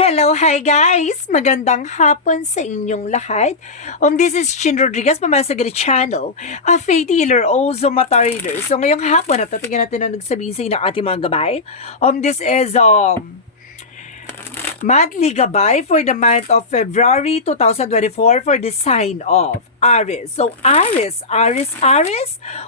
Hello, hi guys! Magandang hapon sa inyong lahat. This is Chin Rodriguez, Pamasagari Channel, a faith healer, also mata reader. So ngayong hapon, tingnan natin ang nagsabihin sa inyo ng ating mga gabay. This is, monthly gabay for the month of February 2024 for the sign of Aries. So, Aries,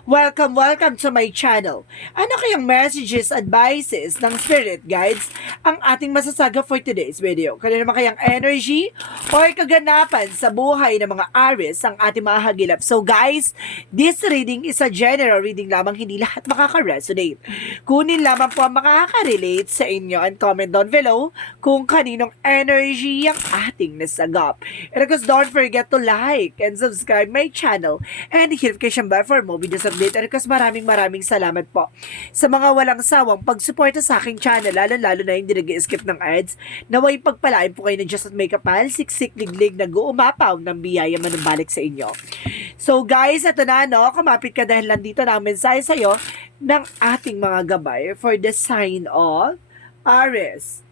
welcome to my channel. Ano kayang messages, advices ng spirit guides ang ating masasaga for today's video? Kaya naman kayang energy or kaganapan sa buhay ng mga Aries ang ating mahagilap. So, guys, this reading is a general reading lamang, hindi lahat makaka-resonate. Kunin lamang po ang makaka-relate sa inyo and comment down below kung kaninong energy ang ating nasagap. And of course, don't forget to like and subscribe my channel and hit notification bell for more videos update. And of course, maraming salamat po sa mga walang sawang pagsuporta sa aking channel, lalo na hindi nag-skip ng ads. Naway pagpalain po kayo ng Just at May Kapal, siksik, liglig, nag-uumapaw ng biyaya manumbalik sa inyo. So guys, ito na kumapit ka dahil nandito na ang mensahe sa'yo ng ating mga gabay for the sign of Aries.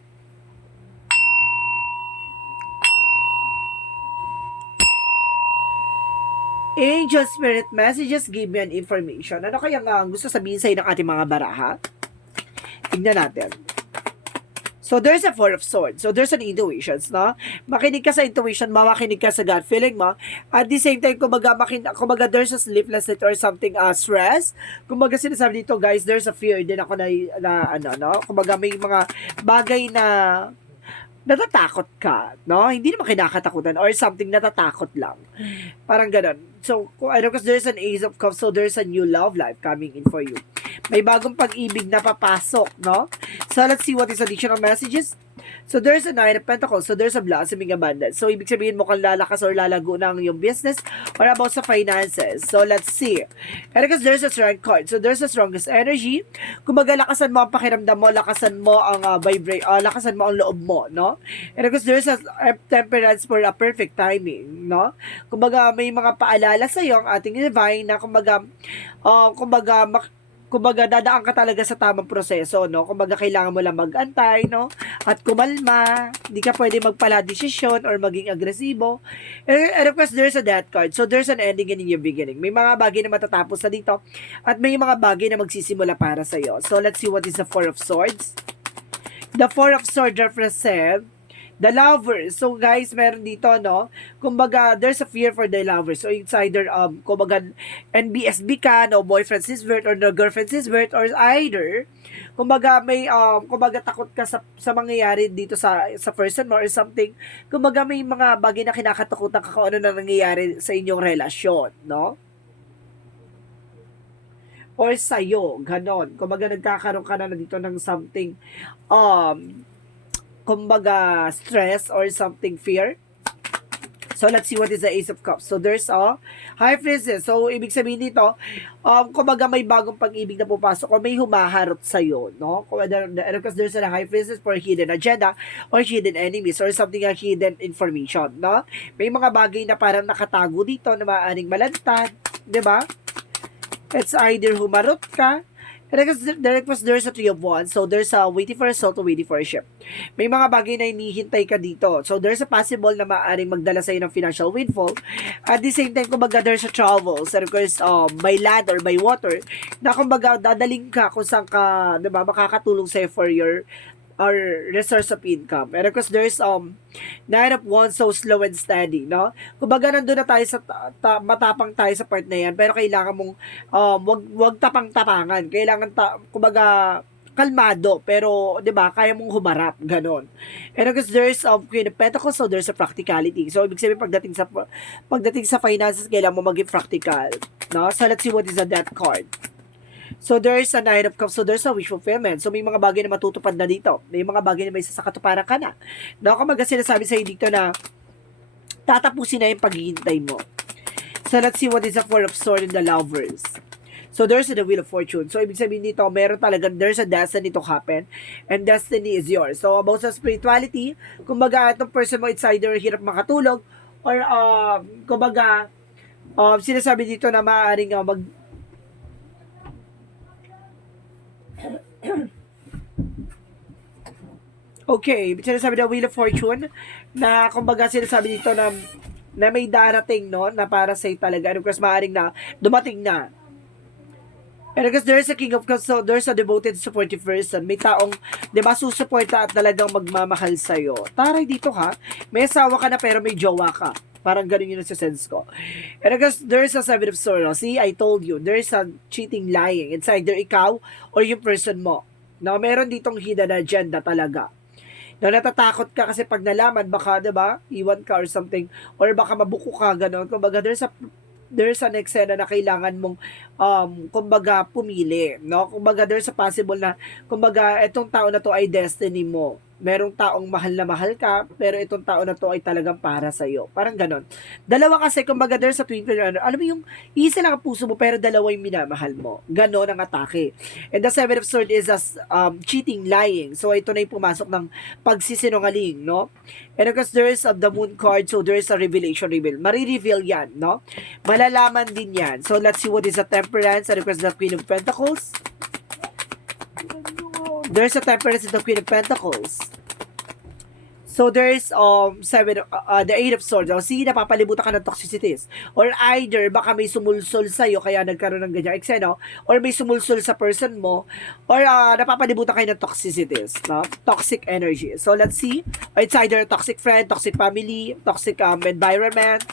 Angel Spirit Messages, give me an information. Ano kaya nga gusto sabihin sa'yo ng ating mga baraha? Tignan natin. So, there's a Four of Swords. So, there's an intuitions, no? Makinig ka sa intuition mo, makinig ka sa gut feeling mo. At the same time, kumbaga there's a sleeplessness or something, stress. Kumbaga sinasabi dito, guys, there's a fear din ako kumbaga may mga bagay na natatakot ka, no? Hindi naman kinakatakutan or something, natatakot lang. Parang ganun. So, because there's an Ace of Cups, so there's a new love life coming in for you. May bagong pag-ibig na papasok, no? So, let's see what is additional messages. So, there's a Nine of Pentacles. So, there's a blossoming abundance. So, ibig sabihin mo kung lalakas or lalago ng yung business or about sa finances. So, let's see. And because there's a Strength card. So, there's a strongest energy. Kumbaga, lakasan mo ang pakiramdam mo, lakasan mo ang lakasan mo ang loob mo, no? And because there's a temperance for a perfect timing, no? Kumbaga, may mga paalala sa iyo ang ating divine na kumbaga dadaan ka talaga sa tamang proseso, no? Kumbaga, kailangan mo lang mag-antay, no? At kumalma. Hindi ka pwede magpala desisyon or maging agresibo. And of course, there's a death card. So, there's an ending and a new beginning. May mga bagay na matatapos na dito at may mga bagay na magsisimula para sa'yo. So, let's see what is the Four of Swords. The Four of Swords represent the lovers. So guys, meron dito, no? Kumbaga, there's a fear for the lovers. So it's either, kumbaga, NBSB ka, no boyfriend is worth or no girlfriend is worth, or either, kumbaga, may, kumbaga, takot ka sa mangyayari dito sa person mo or something. Kumbaga, may mga bagay na kinakatakutan ka kung ano na nangyayari sa inyong relasyon, no? Or sa'yo, ganon. Kumbaga, nagkakaroon ka na dito ng something, kumbaga, stress or something, fear. So, let's see what is the Ace of Cups. So, there's a High Priestess. So, ibig sabihin dito, kumbaga, may bagong pag-ibig na pupasok o may humaharot sa'yo, no? Because there's a High Priestess for hidden agenda or hidden enemies or something, a hidden information, no? May mga bagay na parang nakatago dito na maaaring malantad, di ba? It's either humarot ka, there's a Three of Wands. So, there's a waiting for a soul to waiting for a ship. May mga bagay na hinihintay ka dito. So, there's a possible na maaaring magdala sa'yo ng financial windfall. At the same time, kumbaga, there's a travel. So, of course, by land or by water, na kumbaga, dadaling ka kung saan ka, diba, makakatulong sa'yo for your or resource of income. And of course, there's Nine of Wands, so slow and steady, no? Kumbaga, nandun na tayo sa matapang tayo sa part na yan, pero kailangan mong wag tapang-tapangan. Kailangan kumbaga, kalmado, pero 'di ba, kaya mong humarap, ganon. And of course, there's Queen of Pentacles, so there's a practicality. So ibig sabihin, pagdating sa finances, kailangan mo maging practical, no? So let's see what is the Death card. So, there's a Nine of Cups. So, there's a wish fulfillment. So, may mga bagay na matutupad na dito. May mga bagay na may sasakatuparan ka na. No, kumbaga sinasabi sa'yo dito na tatapusin na yung paghihintay mo. So, let's see what is the Four of Swords and the Lovers. So, there's the Wheel of Fortune. So, ibig sabihin dito, meron talagang, there's a destiny to happen. And destiny is yours. So, about sa spirituality, kumbaga, itong person mo, it's either hirap makatulog, or, kumbaga, sinasabi dito na maaaring Okay, sinasabi na Wheel of Fortune na kumbaga sinasabi dito na may darating, no, na para sa'yo talaga. And of course, maaaring na dumating na. And because there's a king of cups, so there's a devoted, supportive person. May taong, di ba, susuporta at talagang magmamahal sa'yo. Taray dito ha, may asawa ka na pero may jowa ka. Parang ganun yun sa sense ko. And because there's a seven of swords. See, I told you, there's a cheating, lying. It's either ikaw or yung person mo. Now, meron ditong hidden agenda talaga. Na natatakot ka kasi pag nalaman, baka, di ba, iwan ka or something. Or baka mabuko ka, gano'n. Kumbaga, there's an eksena na kailangan mong kumbaga pumili, no? Kumbaga there's a possible na kumbaga etong tao na to ay destiny mo. Merong taong mahal na mahal ka, pero itong tao na to ay talagang para sa iyo. Parang ganon. Dalawa kasi kumbaga there's a twin flame. Alam mo yung isa lang ang puso mo pero dalawa yung minamahal mo. Ganon ang atake. And the seven of swords is as cheating, lying. So ito na yung pumasok ng pagsisinungaling, no? And of course, there is of the moon card, so there is a revelation reveal. Mari-reveal yan, no? Malalaman din yan. So, let's see what is the temperance. And of course, the Queen of Pentacles. There's a temperance in the Queen of Pentacles. So, there is the Eight of Swords. O, sige, napapalibutan ka ng toxicities. Or either, baka may sumulsol sa'yo, kaya nagkaroon ng ganyang eksena, or may sumulsol sa person mo, or napapalibutan kayo ng toxicities, no? Toxic energy. So, let's see. It's either toxic friend, toxic family, toxic environment,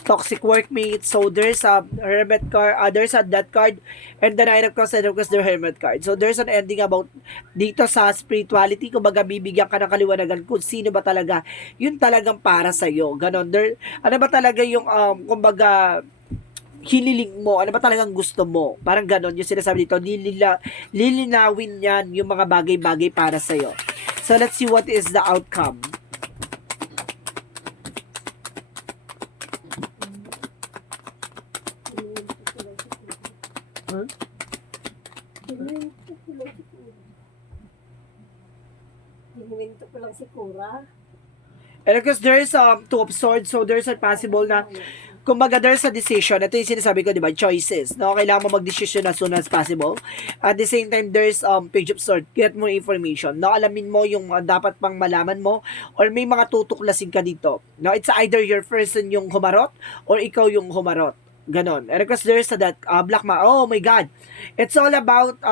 toxic workmate. So there's a hermit card, there's a death card, and the nine of cups, and of course the hermit card. So there's an ending about dito sa spirituality, kumbaga bibigyan ka ng kaliwanagan kung sino ba talaga yun talagang para sa iyo. Ganon. Ano ba talaga yung kumbaga hiniling mo, ano ba talagang gusto mo. Parang ganon yung sinasabi dito, lilinawin yan yung mga bagay-bagay para sa iyo. So let's see what is the outcome. Huh? Hininto ko lang si Kura. And of course, there's two of swords, so there's a possible na, kumbaga, there's a decision. Ito yung sinasabi ko, di ba? Choices. No? Kailangan mo mag-decision as soon as possible. At the same time, there's page of swords. Get more information. No? Alamin mo yung dapat pang malaman mo or may mga tutuklasin ka dito. No? It's either your person yung humarot or ikaw yung humarot. Ganon. And of course, there's that oh my God. It's all about,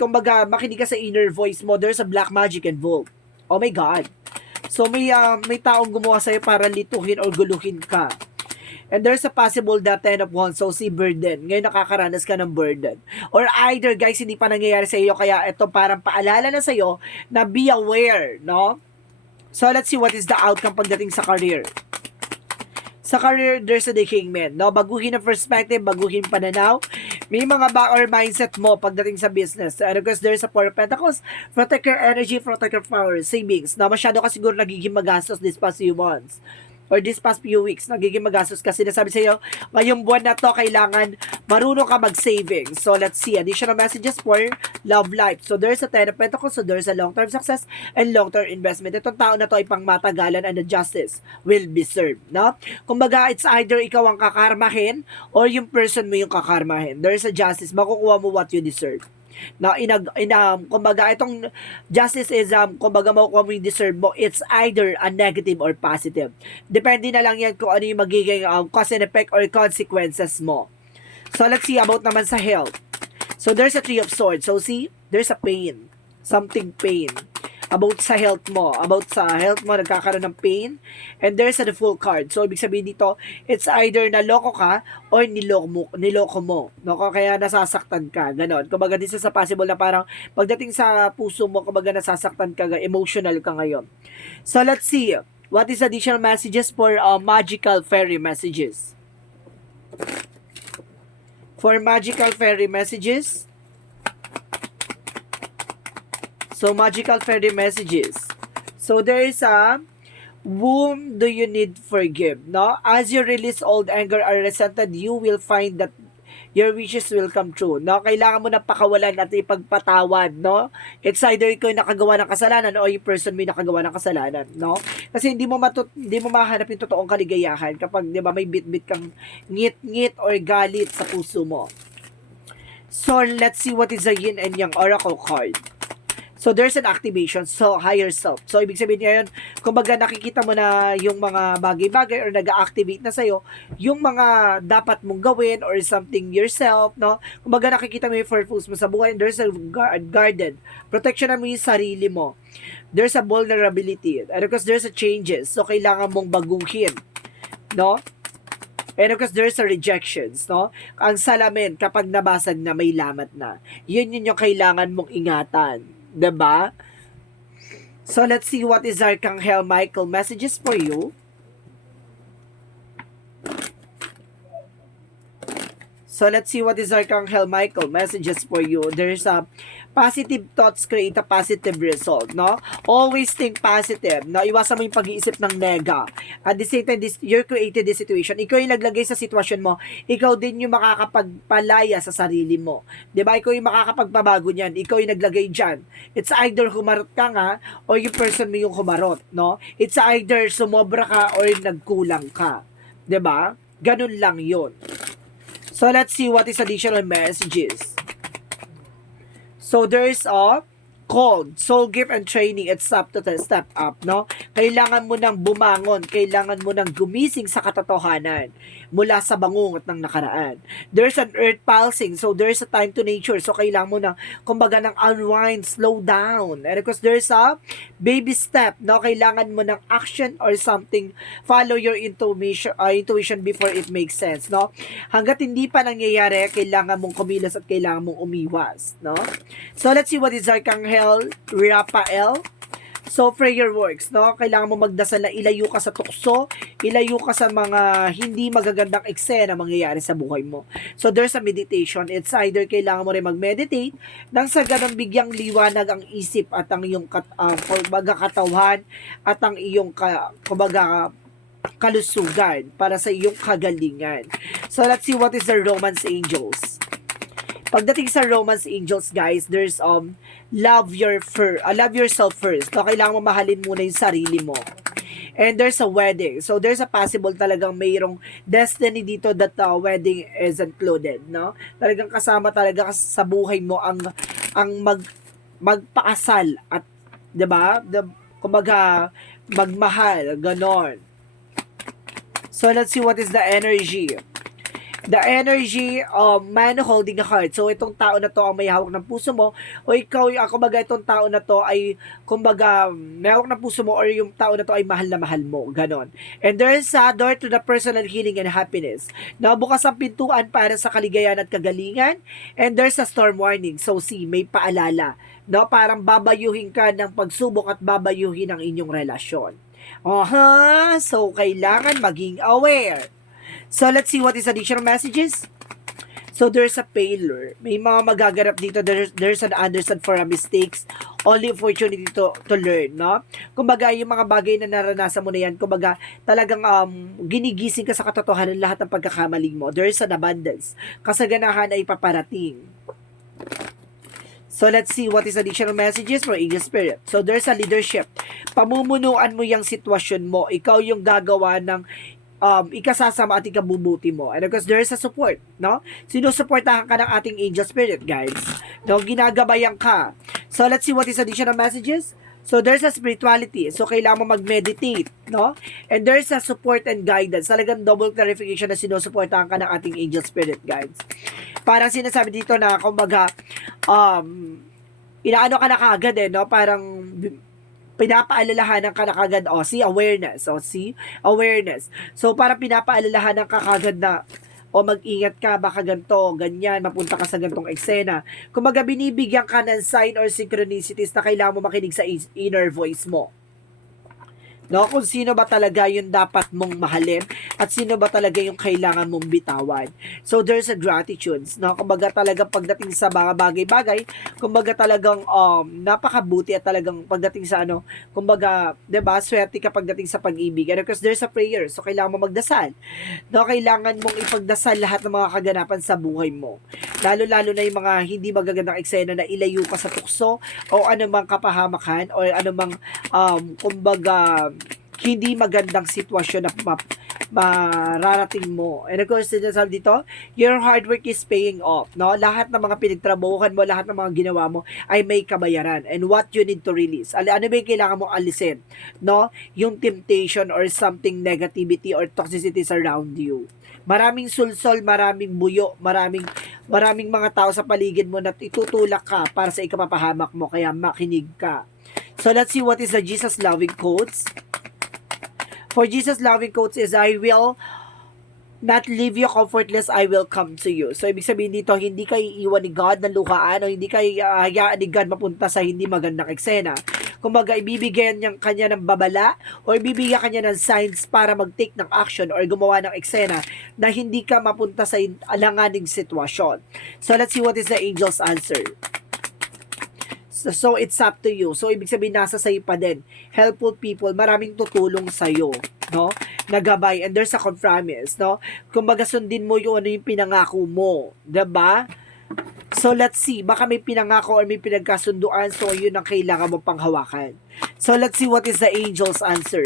kumbaga, makinig ka sa inner voice mo. There's a black magic involved. Oh my God. So, may taong gumawa sa'yo para lituhin or guluhin ka. And there's a possible that 10 of wands. So, si burden. Ngayon, nakakaranas ka ng burden. Or either, guys, hindi pa nangyayari sa iyo. Kaya ito parang paalala na sa iyo na be aware, no? So, let's see what is the outcome pagdating sa career. Sa career, there's a decaying man, no? Baguhin ang perspective, baguhin pananaw. May mga or mindset mo pagdating sa business. And of course, there's a Four of Pentacles. Protect your energy, protect your power, savings. Na masyado ka siguro nagiging magastos this past few months. Or this past few weeks, nagiging magastos kasi nasabi sa iyo, ngayong buwan na to, kailangan marunong ka mag-saving. So, let's see. Additional messages for love life. So, there's a Ten of Pentacles. So, there's a long-term success and long-term investment. Itong tao na to ay pang matagalan and the justice will be served. No? Kumbaga, it's either ikaw ang kakarmahin or yung person mo yung kakarmahin. There's a justice. Makukuha mo what you deserve. Na kumbaga itong justice is kumbaga makukuha mo yung deserve mo, it's either a negative or positive. Depende na lang yan kung ano yung magiging cause and effect or consequences mo. So let's see about naman sa health. So there's a Three of Swords. So see, there's a pain. Something pain. About sa health mo. About sa health mo, nagkakaroon ng pain. And there's a full card. So, ibig sabihin dito, it's either naloko ka or niloko mo. No? Kaya nasasaktan ka. Ganon. Kumbaga, din sa possible na parang pagdating sa puso mo, kumbaga nasasaktan ka, emotional ka ngayon. So, let's see. What is additional messages for magical fairy messages? For magical fairy messages, so, magical fairy messages. So, there is a, whom do you need forgive? No? As you release old anger or resented, you will find that your wishes will come true. No? Kailangan mo na pakawalan at ipagpatawad. No? It's either ikaw yung nakagawa ng kasalanan o yung person may nakagawa ng kasalanan. No? Kasi hindi mo mahanap yung totoong kaligayahan kapag di ba, may bit-bit kang ngit-ngit or galit sa puso mo. So, let's see what is the yin and yang oracle card. So, there's an activation. So, higher self. So, ibig sabihin ngayon, kumbaga nakikita mo na yung mga bagay-bagay or nag-activate na sa'yo, yung mga dapat mong gawin or something yourself, no? Kumbaga nakikita mo yung purpose mo sa buhay. There's a garden. Protection mo yung sarili mo. There's a vulnerability. And of course, there's a changes. So, kailangan mong baguhin. No? And of course, there's a rejections, no? Ang salamin, kapag nabasag na, may lamat na. Yun yung kailangan mong ingatan. 'Di ba? So, let's see what is Archangel Michael messages for you. So, let's see what is Archangel Michael messages for you. There's a positive thoughts create a positive result, no? Always think positive, no? Iwasan mo yung pag-iisip ng nega. At the same time, you're created this situation. Ikaw yung naglagay sa sitwasyon mo. Ikaw din yung makakapagpalaya sa sarili mo. 'Di ba? Ikaw yung makakapagpabago niyan. Ikaw yung naglagay diyan. It's either humarot ka nga or yung person mo yung humarot, no? It's either sumobra ka or nagkulang ka. 'Di ba? Ganun lang 'yon. So, let's see what is additional messages. So, there's a called soul gift and training. It's up to the step up, no? Kailangan mo nang bumangon. Kailangan mo nang gumising sa katotohanan mula sa bangungot ng nakaraan. There's an earth pulsing. So, there's a time to nature. So, kailangan mo nang, kumbaga, nang unwind, slow down. And of course, there's a baby step, no? Kailangan mo ng action or something. Follow your intuition before it makes sense, no? Hanggat hindi pa nangyayari, kailangan mong kumilos at kailangan mong umiwas, no? So, let's see what is Archangel Raphael. So, prayer works, no? Kailangan mo magdasal na ilayo ka sa tukso, ilayo ka sa mga hindi magagandang eksena mangyayari sa buhay mo. So, there's a meditation. It's either kailangan mo rin mag-meditate nang sa ganun bigyang liwanag ang isip at ang iyong katawan at ang iyong kalusugan para sa iyong kagalingan. So, let's see what is the Romance Angels. Pagdating sa Romance Angels, guys, there's love yourself first. So, kailangan mo mahalin muna yung sarili mo. And there's a wedding. So, there's a possible talagang mayroong destiny dito that wedding is included, no? Talagang kasama talaga sa buhay mo ang magpakasal at, 'di ba? Kumbaga, magmahal, ganon. So, let's see what is the energy. The energy of man holding a heart. So, itong tao na to ang may hawak ng puso mo o ikaw, kumbaga, itong tao na to ay, kumbaga, may hawak ng puso mo or yung tao na to ay mahal na mahal mo. Ganon. And there is a door to the personal healing and happiness. Nabukas ang pintuan para sa kaligayahan at kagalingan. And there's a storm warning. So, see, may paalala. No? Parang babayuhin ka ng pagsubok at babayuhin ang inyong relasyon. So, kailangan maging aware. So, let's see what is additional messages. So, there's a failure. May mga magaganap dito. There's an understand for a mistakes. Only opportunity to learn, no? Kumbaga, yung mga bagay na naranasan mo na yan, kumbaga, talagang ginigising ka sa katotohanan lahat ng pagkakamali mo. There's an abundance. Kasaganahan ay paparating. So, let's see what is additional messages for Eagle Spirit. So, there's a leadership. Pamumunuan mo yung sitwasyon mo. Ikaw yung gagawa ng ikasasama at ikabubuti mo. And of course, there is a support, no? Sinusuportahan ka ng ating angel spirit, guys. No? Ginagabayan ka. So, let's see what is additional messages. So, there's a spirituality. So, kailangan mo mag-meditate, no? And there's a support and guidance. Talagang double clarification na sinusuportahan ka ng ating angel spirit, guys. Parang sinasabi dito na, kumbaga, inaano ka na kaagad no? Parang pinapaalalahanan ka na kagad, awareness. Awareness. So, parang pinapaalalahanan ka kagad na, mag-ingat ka, baka ganito, ganyan, mapunta ka sa gantong eksena. Kumaga, binibigyan ka ng sign or synchronicities na kailangan mo makinig sa inner voice mo. No, kung sino ba talaga yung dapat mong mahalin at sino ba talaga yung kailangan mong bitawan. So, there's a gratitude. No? Kumbaga talagang pagdating sa mga bagay-bagay, kumbaga talagang napakabuti at talagang pagdating sa kumbaga, 'di ba, swerte ka pagdating sa pag-ibig. And of course, there's a prayer. So, kailangan mo magdasal. No, kailangan mong ipagdasal lahat ng mga kaganapan sa buhay mo. Lalo-lalo na yung mga hindi magagandang eksena na ilayo ka sa tukso o anumang kapahamakan o anumang kumbaga hindi magandang sitwasyon na mararating mo. And of course, sinasabi dito, your hard work is paying off, no? Lahat ng mga pinagtrabahuhan mo, lahat ng mga ginawa mo ay may kabayaran. And what you need to release. Ano ba yung kailangan mong alisin, no? Yung temptation or something negativity or toxicities around you. Maraming sulsol, maraming buyo, maraming mga tao sa paligid mo na itutulak ka para sa ikapapahamak mo, kaya makinig ka. So let's see what is the Jesus loving quotes. For Jesus loving quotes is, I will not leave you comfortless, I will come to you. So, ibig sabihin dito, hindi ka iiwan ni God ng luhaan o hindi ka hayaan ni God mapunta sa hindi magandang eksena. Kumbaga, ibibigyan niya kanya ng babala o ibibigyan kanya ng signs para mag-take ng action or gumawa ng eksena na hindi ka mapunta sa alanganing sitwasyon. So, let's see what is the angel's answer. So, it's up to you. So, ibig sabihin, nasa sa'yo pa din. Helpful people, maraming tutulong sa'yo, no? Nagabay, and there's a compromise, no? Kumbaga, sundin mo yung ano yung pinangako mo, diba? So, let's see. Baka may pinangako or may pinagkasunduan, so yun ang kailangan mo panghawakan. So, let's see what is the angel's answer.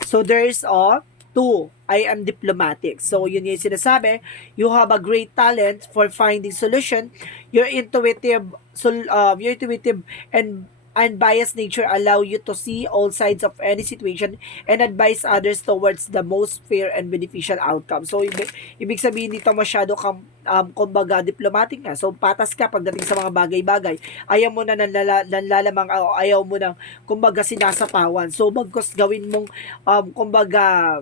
So, there's a 2, I am diplomatic. So, yun yung sinasabi. You have a great talent for finding solution. Your intuitive and unbiased nature allow you to see all sides of any situation and advise others towards the most fair and beneficial outcome. So, ibig sabihin dito masyado kang kumbaga diplomatic nga. So, patas ka pagdating sa mga bagay-bagay. Ayaw mo na nanlalamang, ayaw mo na kumbaga sinasapawan. So, bagkos gawin mong kumbaga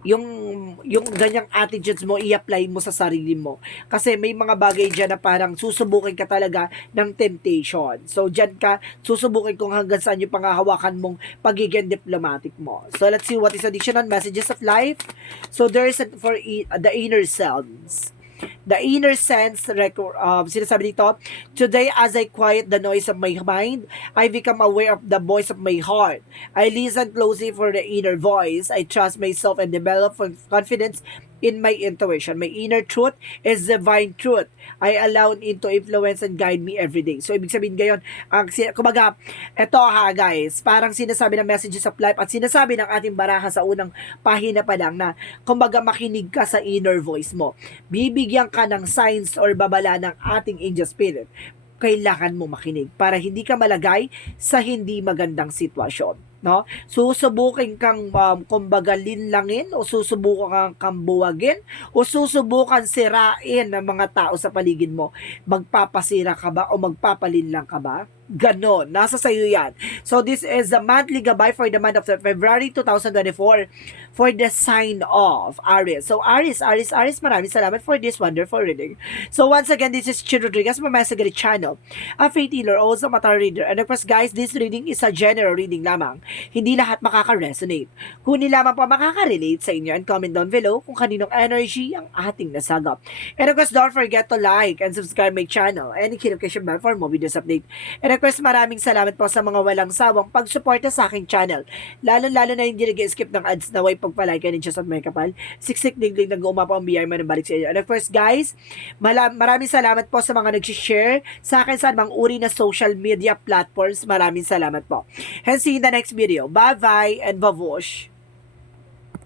yung ganyang attitudes mo, i-apply mo sa sarili mo. Kasi may mga bagay dyan na parang susubukin ka talaga ng temptation. So, dyan ka, susubukin kung hanggang saan yung pangahawakan mong pagiging diplomatic mo. So, let's see what is additional messages of life. So, there is for the inner selves. The inner sense, sinasabi dito, today as I quiet the noise of my mind, I become aware of the voice of my heart. I listen closely for the inner voice. I trust myself and develop confidence in my intuition. My inner truth is divine truth. I allow it to influence and guide me every day. So, ibig sabihin ngayon, kumbaga, eto guys, parang sinasabi ng messages of life at sinasabi ng ating baraha sa unang pahina pa lang na, kumbaga, makinig ka sa inner voice mo. Bibigyan ka ng signs or babala ng ating angel spirit. Kailangan mo makinig para hindi ka malagay sa hindi magandang sitwasyon. No? Susubukin kang kumbaga linlangin o susubukan kang buwagin o susubukan sirain ng mga tao sa paligid mo. Magpapasira ka ba o magpapalinlang ka ba? Ganon. Nasa sayo yan. So, this is the monthly gabay for the month of February 2024 for the sign of Aries. So, Aries, maraming salamat for this wonderful reading. So, once again, this is Chin Rodriguez, Mamasagari Channel, a faith healer, also Mata reader. And of course, guys, this reading is a general reading lamang. Hindi lahat makaka-resonate. Kung lamang pa makaka-relate sa inyo and comment down below kung kaninong energy ang ating nasagap. And of course, don't forget to like and subscribe my channel and i-notification bell for more videos update. And of course, maraming salamat po sa mga walang sawang pagsuporta sa aking channel. Lalo na hindi nag-skip ng ads na way pagpalike ka ninyo sa may kapal. Siksik dingling nag-uumapa ang biyay man balik sa inyo. And of course, guys, maraming salamat po sa mga nag-share sa akin sa mga uri na social media platforms. Maraming salamat po. And see you in the next video. Bye-bye and babush!